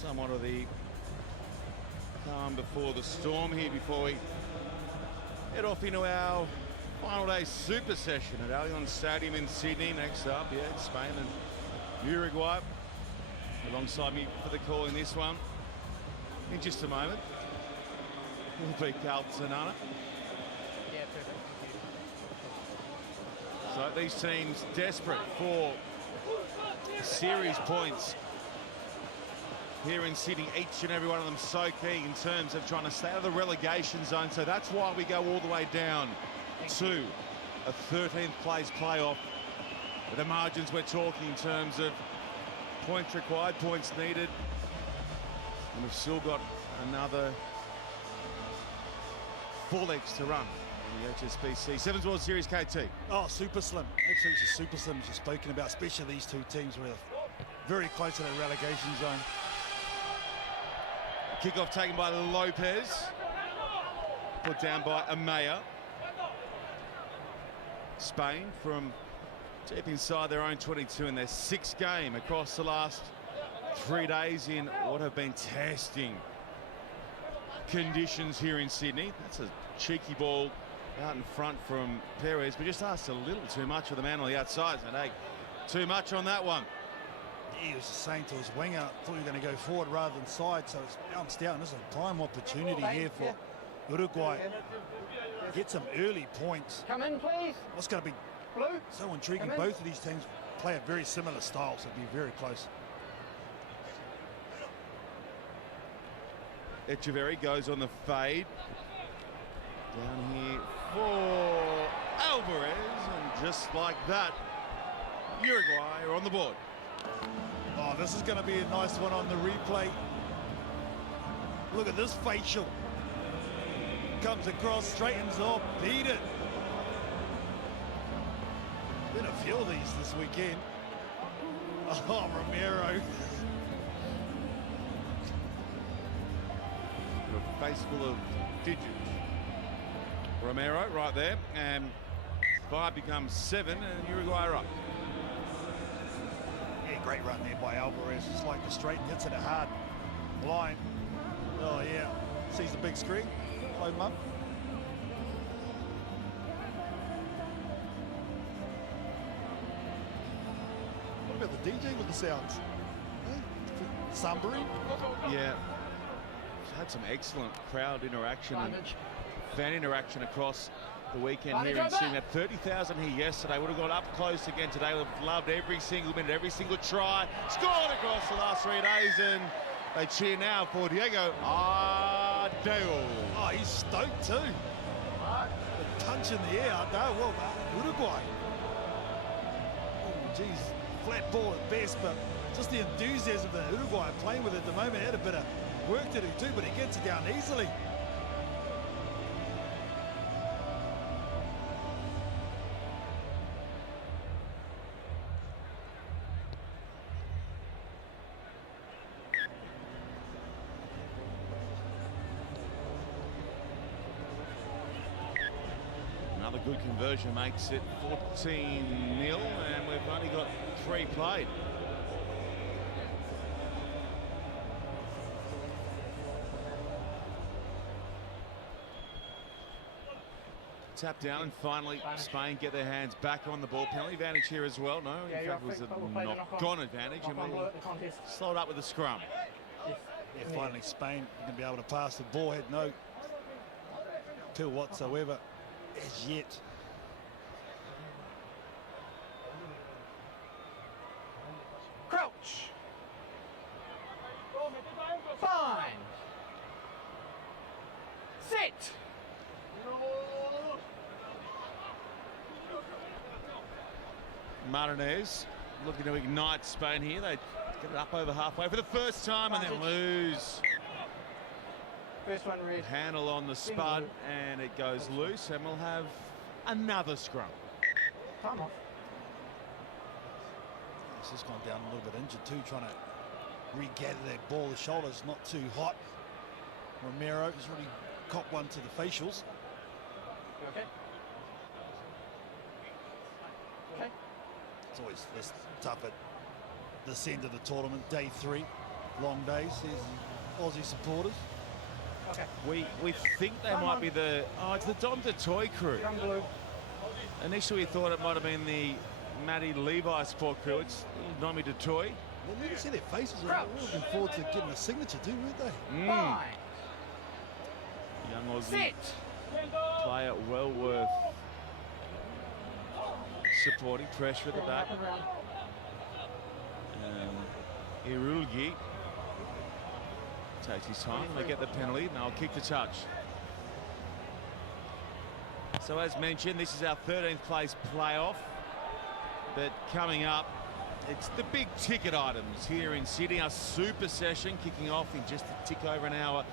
somewhat of the calm before the storm here before we head off into our final day super session at Allianz Stadium in Sydney. Next up, yeah, it's Spain and Uruguay. Alongside me for the call in this one. In just a moment, will be Carl Sonana. Yeah, perfect. So these teams desperate for series points here in Sydney, each and every one of them so key in terms of trying to stay out of the relegation zone. So that's why we go all the way down to a 13th place playoff. With the margins we're talking in terms of points required, points needed. And we've still got another 4 legs to run in the HSBC Sevens World Series, KT. Oh, super slim. Absolutely super slim, as you've spoken about, especially these two teams who are very close to the relegation zone. Kickoff taken by Lopez. Put down by Amaya. Spain from deep inside their own 22 in their 6th game across the last 3 days in what have been testing conditions here in Sydney. That's a cheeky ball out in front from Perez, but just asked a little too much of the man on the outside. And hey, too much on that one. He was just saying to his winger, thought you were going to go forward rather than side, so it's bounced out. And this is a prime opportunity here for Uruguay. Get some early points. Come in, please. What's going to be Blue. so intriguing, both of these teams play a very similar style, so it'll be very close. Echeverry goes on the fade. Down here for Alvarez, and just like that, Uruguay are on the board. Oh, this is going to be a nice one on the replay. Look at this facial. Comes across, straightens up, beat it. Been a few of these this weekend. Oh, Romero. A face full of digits. Romero right there, and 5 becomes 7, and Uruguay are up. Yeah, great run there by Alvarez. Just like the straight, hits it hard. Line. Oh, yeah. Sees the big screen. Hello, Mum. What about the DJ with the sounds? Hey, Sunbury? Yeah. Had some excellent crowd interaction and fan interaction across the weekend here in Sydney. Had 30,000 here yesterday. Would have got up close again today. Would have loved every single minute, every single try. Scored across the last 3 days, and they cheer now for Diego Ardeo. Oh, he's stoked too. The punch in the air. No, well, Uruguay. Oh, geez. Flat ball at best, but just the enthusiasm that Uruguay are playing with at the moment. Had a bit of work to do too, but he gets it down easily. Another good conversion makes it 14-0, and we've only got 3 played. Tap down, and finally Spain get their hands back on the ball. Penalty advantage here as well. No, in fact it was a knock-on advantage, and we'll slow it up with the scrum. Yeah, finally Spain going to be able to pass the ball. Had no pill whatsoever as yet. Crouch. Fine. Sit. Martinez looking to ignite Spain here. They get it up over halfway for the first time and then lose. First one, red. Handle on the spud, and it goes loose, and we'll have another scrum. Time off. He's just gone down a little bit injured too, trying to regather that ball. The shoulder's not too hot. Romero has really copped one to the facials. You okay? Okay. It's always this tough at this end of the tournament, day 3. long days, these Aussie supporters. Okay. We think they Come might on. be the... Oh, it's the Dom DeToy crew. Young blue. Initially, we thought it might have been the Matty Levi support crew. It's Nomi DeToy. Well, you can see their faces. They were looking forward to getting a signature too, weren't they? Fine. Young Aussie Sit. player, well worth supporting. Pressure at the back. Uruguay takes his time. They get the penalty, and they'll kick the touch. So as mentioned, this is our 13th place playoff. But coming up, it's the big ticket items here in Sydney. Our super session kicking off in just a tick over an hour.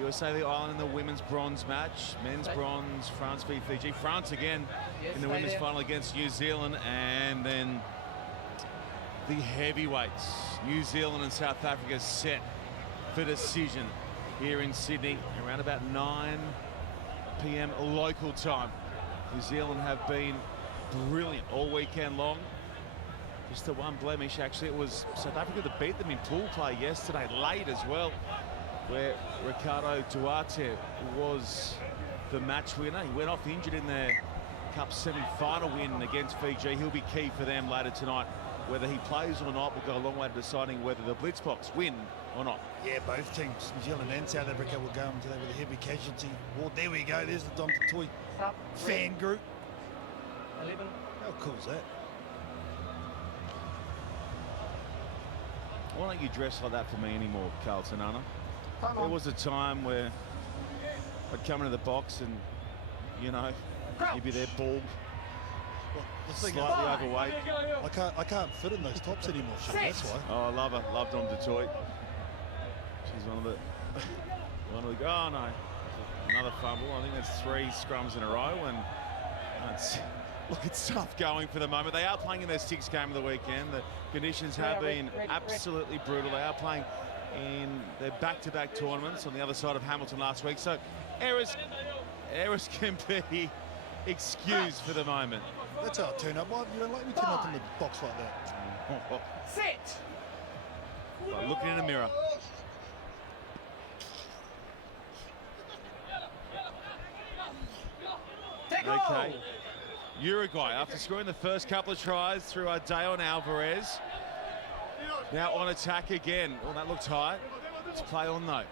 USA v Ireland in the women's bronze match. Men's bronze, France v Fiji. France again in the women's final against New Zealand. And then the heavyweights, New Zealand and South Africa, set for decision here in Sydney around about 9 p.m. local time. New Zealand have been brilliant all weekend long. Just the one blemish, actually, it was South Africa that beat them in pool play yesterday, late as well, where Ricardo Duarte was the match winner. He went off injured in their Cup semi-final win against Fiji. He'll be key for them later tonight. Whether he plays or not will go a long way to deciding whether the Blitzboks win or not. Yeah, both teams, New Zealand and South Africa, will go into that with a heavy casualty. Well, there we go. There's the Dom DeToy Stop. fan group. 11. How cool is that? Why don't you dress like that for me anymore, Carlton Anna? Come There on. was a time where I'd come into the box and, you know, you'd be there bald, Well, the thing is, slightly overweight. I can't fit in those tops anymore, Sean, that's why. Oh, I love her. Love Dom DeToy. She's one of the... Oh, no. Another fumble. I think that's 3 scrums in a row. And look, it's tough going for the moment. They are playing in their 6th game of the weekend. The conditions have been absolutely brutal. They are playing in their back-to-back tournaments on the other side of Hamilton last week. So errors can be excused for the moment. That's how I turn up. Why you don't like me turn up in the box like that? Sit. Like looking in a mirror. Take Okay. Uruguay, after scoring the first couple of tries through Ardeo and Alvarez, now on attack again. Well, that looked high. It's play on though.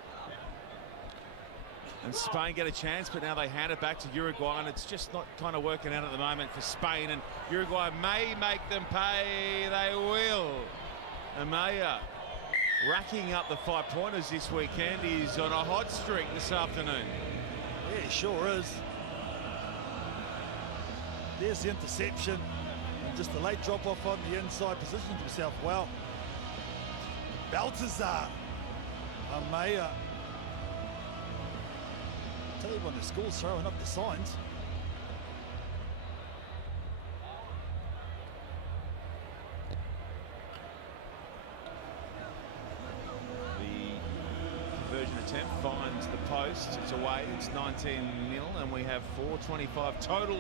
And Spain get a chance, but now they hand it back to Uruguay, and it's just not kind of working out at the moment for Spain. And Uruguay may make them pay. They will. Amaya, racking up the 5-pointers this weekend. He's on a hot streak this afternoon. Yeah, he sure is. There's the interception. And just a late drop-off on the inside, positions himself well. Baltazar. Amaya. Tell you when the school's throwing up the signs. The conversion attempt finds the post. It's away. It's 19-0, and we have 425 total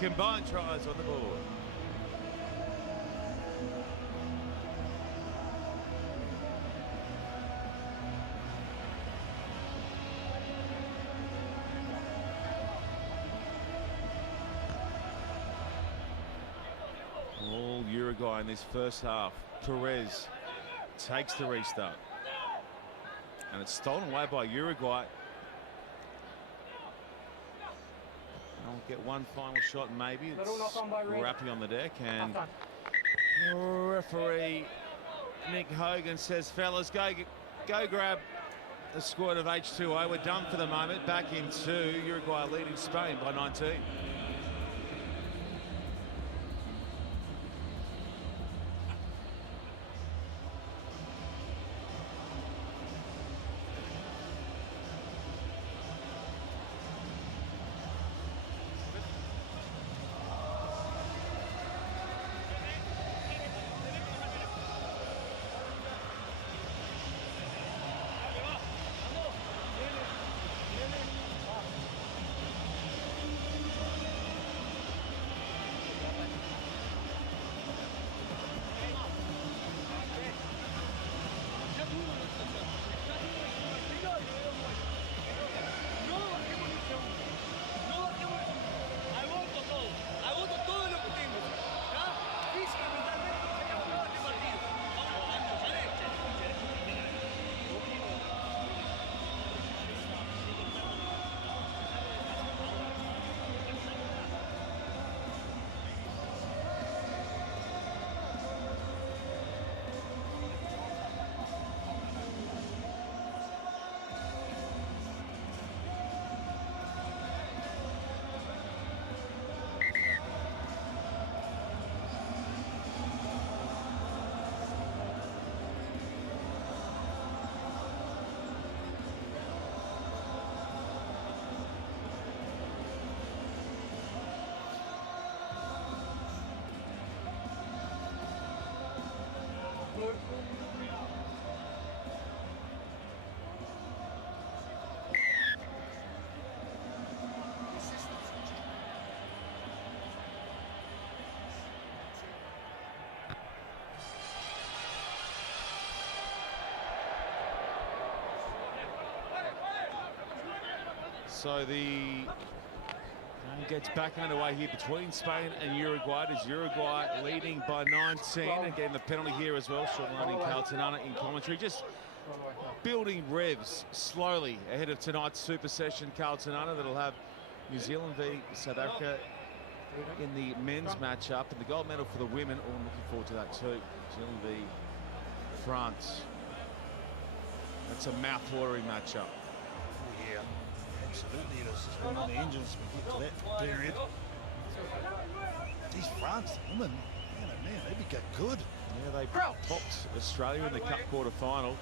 combined tries on the board. All Uruguay in this first half. Perez takes the restart. And it's stolen away by Uruguay. I'll get one final shot, maybe. It's Little knock on by Reed. Rappi on the deck, and Half time. referee Nick Hogan says, fellas, go grab a squad of H2O. We're done for the moment. Back in 2. Uruguay leading Spain by 19. So the game gets back underway here between Spain and Uruguay. It is Uruguay leading by 19 and getting the penalty here as well. Shortlining Caltanana in commentary. Just building revs slowly ahead of tonight's super session. Caltanana that'll have New Zealand v South Africa in the men's matchup, and the gold medal for the women. Oh, I'm looking forward to that too. New Zealand v France. That's a mouth-watering matchup. Oh, yeah, absolutely. It was just one on the engines. We get to that period. These France women, man, oh man, they got good. Yeah, they topped Australia in the Cup quarter-final.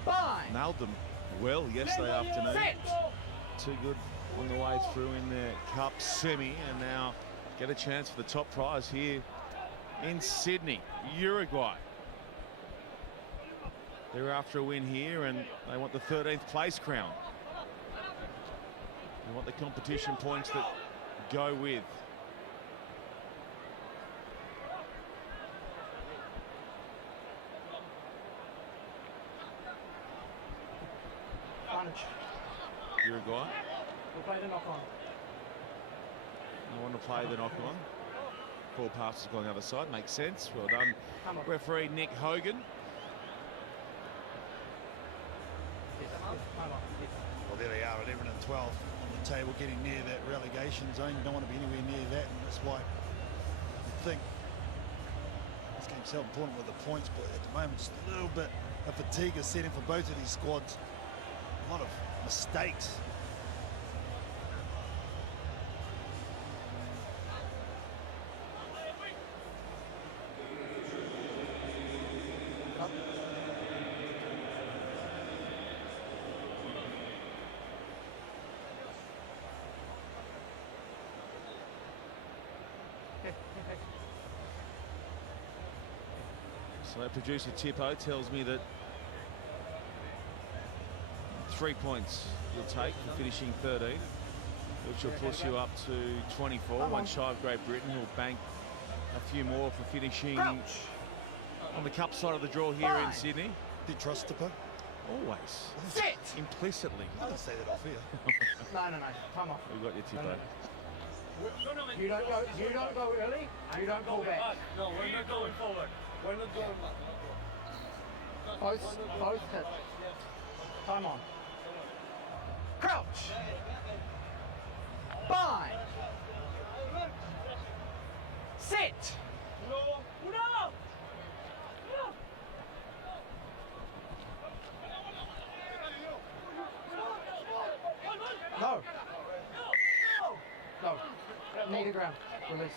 Nailed them well yesterday afternoon. Too good on the way through in their Cup semi, and now get a chance for the top prize here in Sydney. Uruguay. They're after a win here, and they want the 13th place crown. They want the competition points that go with. Uruguay. We'll play the knock-on. I want to play the knock-on. 4 passes going the other side. Makes sense. Well done, referee Nick Hogan. Well, there they are, 11 and 12 on the table, getting near that relegation zone. You don't want to be anywhere near that, and that's why I think this game's so important with the points, but at the moment, just a little bit of fatigue is setting for both of these squads. A lot of mistakes. So producer Tippo tells me that 3 points you'll take for finishing 13, which will push you up to 24, one shy of Great Britain, who'll bank a few more for finishing on the Cup side of the draw here in Sydney. Do you trust Tippo? Always. Sit! Implicitly. I didn't say that off here. No. Come off. We got your Tippo. You don't go early. You don't pull back. No, we're not going forward. We're not going back. Both hit. Time on. Crouch. Bind. Sit. Go. Go. Knee to ground. Release.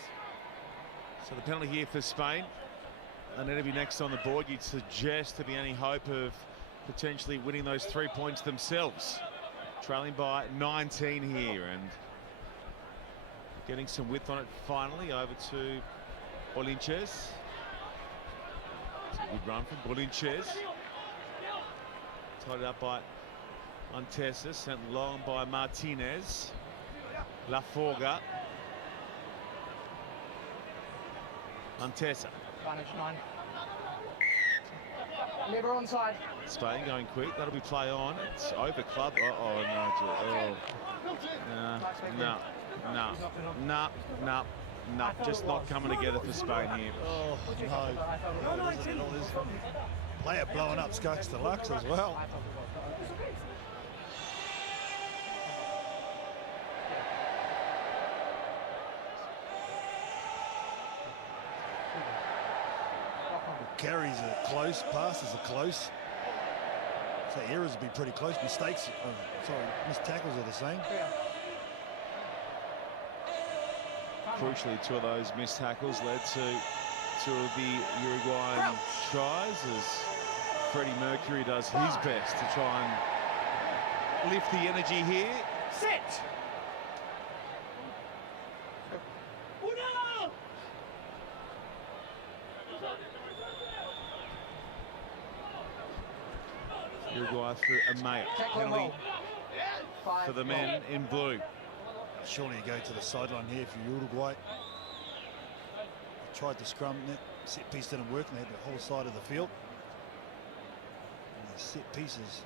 So the penalty here for Spain. And it'll be next on the board. You'd suggest to be any hope of potentially winning those 3 points themselves. Trailing by 19 here and getting some width on it finally over to Bolinches. It's a good run from Bolinches. Tied up by Montesa, sent long by Martinez. La Forga. Montesa. Advantage 9. Never onside. Spain going quick. That'll be play on. It's over club. Oh no. No. Just not coming together for Spain here. Oh no. Player blowing up Skux Deluxe as well. Carries are close, passes are close. So errors would be pretty close. Mistakes, missed tackles are the same. Crucially, 2 of those missed tackles led to 2 of the Uruguayan tries as Freddie Mercury does his best to try and lift the energy here. Sit. Uruguay through Amaya. Penalty for the men in blue. Surely you go to the sideline here if you're Uruguay. Tried to scrum, that set piece didn't work, and they had the whole side of the field. And the set pieces,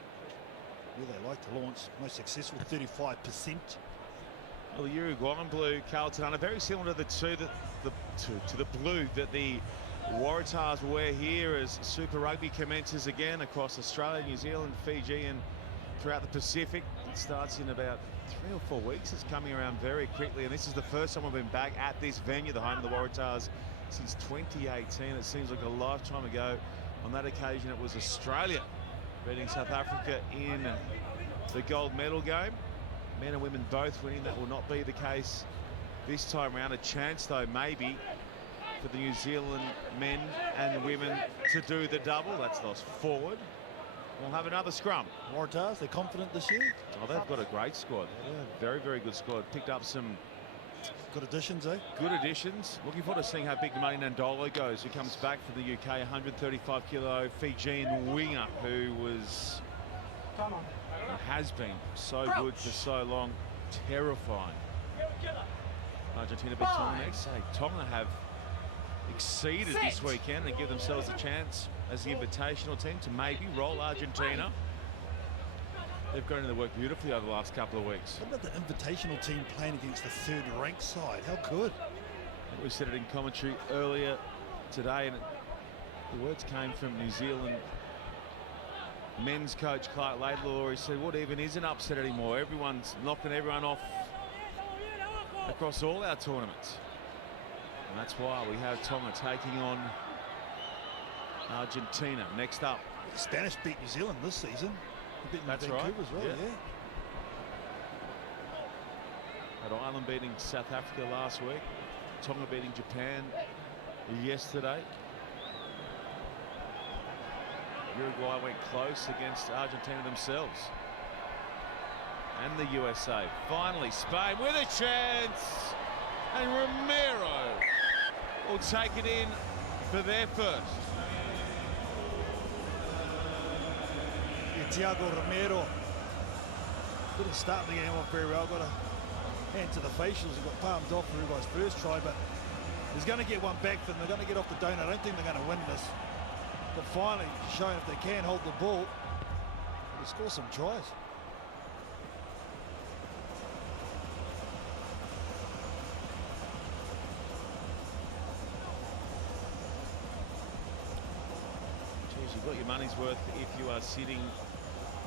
where they like to launch, most successful, 35%. Well, the Uruguayan blue, Carlton Hunter, very similar to the blue that the Waratahs wear here as Super Rugby commences again across Australia, New Zealand, Fiji, and throughout the Pacific. It starts in about 3 or 4 weeks. It's coming around very quickly, and this is the first time we've been back at this venue, the home of the Waratahs, since 2018. It seems like a lifetime ago. On that occasion, it was Australia beating South Africa in the gold medal game. Men and women both winning. That will not be the case this time around. A chance, though, maybe for the New Zealand men and women to do the double. That's lost forward. We'll have another scrum. Waratahs, they're confident this year. Oh, they've got a great squad. Yeah, very, very good squad. Picked up some good additions, eh? Good additions. Looking forward to seeing how big Mani Nandolo goes, who comes back for the UK, 135-kilo Fijian winger, who was has been so good for so long. Terrifying. Argentina beat Tonga next. Hey, Tonga have exceeded this weekend and give themselves a chance as the invitational team to maybe roll Argentina. They've gone into work beautifully over the last couple of weeks. What about the invitational team playing against the third-ranked side? How good. We said it in commentary earlier today, and the words came from New Zealand men's coach Clark Laidlaw. He said, what even is an upset anymore? Everyone's knocking everyone off across all our tournaments. And that's why we have Tonga taking on Argentina. Next up. The Spanish beat New Zealand this season. That's Vancouver right. As well, yeah. Had Ireland beating South Africa last week. Tonga beating Japan yesterday. Uruguay went close against Argentina themselves. And the USA. Finally, Spain with a chance. And Romero will take it in for their first. Yeah, Thiago Romero didn't start the game off very well. Got a hand to the facials and got palmed off for Uruguay's first try, but he's going to get one back for them. They're going to get off the donut. I don't think they're going to win this. But finally, showing if they can hold the ball, they'll score some tries. Geez, you've got your money's worth if you are sitting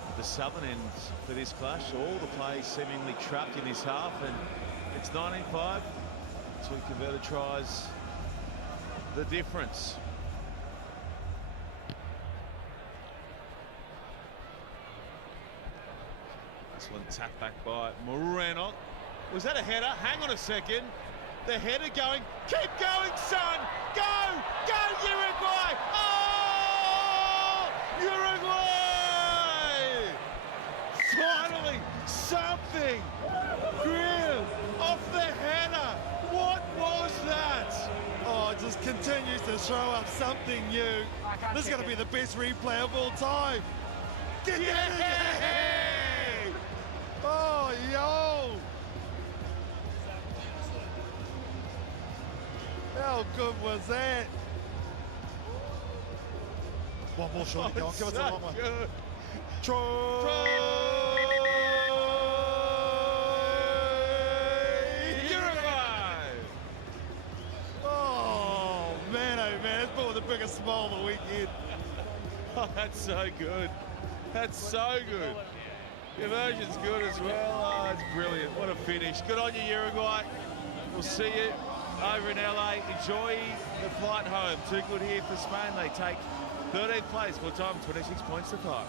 at the southern end for this clash. All the players seemingly trapped in this half, and it's 19-5. 2 converted tries, the difference. This one tapped back by Moreno. Was that a header? Hang on a second. The header going. Keep going, son! Go! Go, Uruguay! Oh! Uruguay! Finally, something! Grill off the header. What was that? Oh, it just continues to throw up something new. This is going to be the best replay of all time. Get it! Oh, yo! How good was that? One more shot. Go on, give us a long one. Troy! Uruguay! Oh, man, that's brought the biggest smile of the weekend. Oh, that's so good. That's so good. The version's good as well. Oh, it's brilliant. What a finish. Good on you, Uruguay. We'll see you over in LA. Enjoy the flight home. Too good here for Spain. They take 13th place. Full time, 26 points to 5.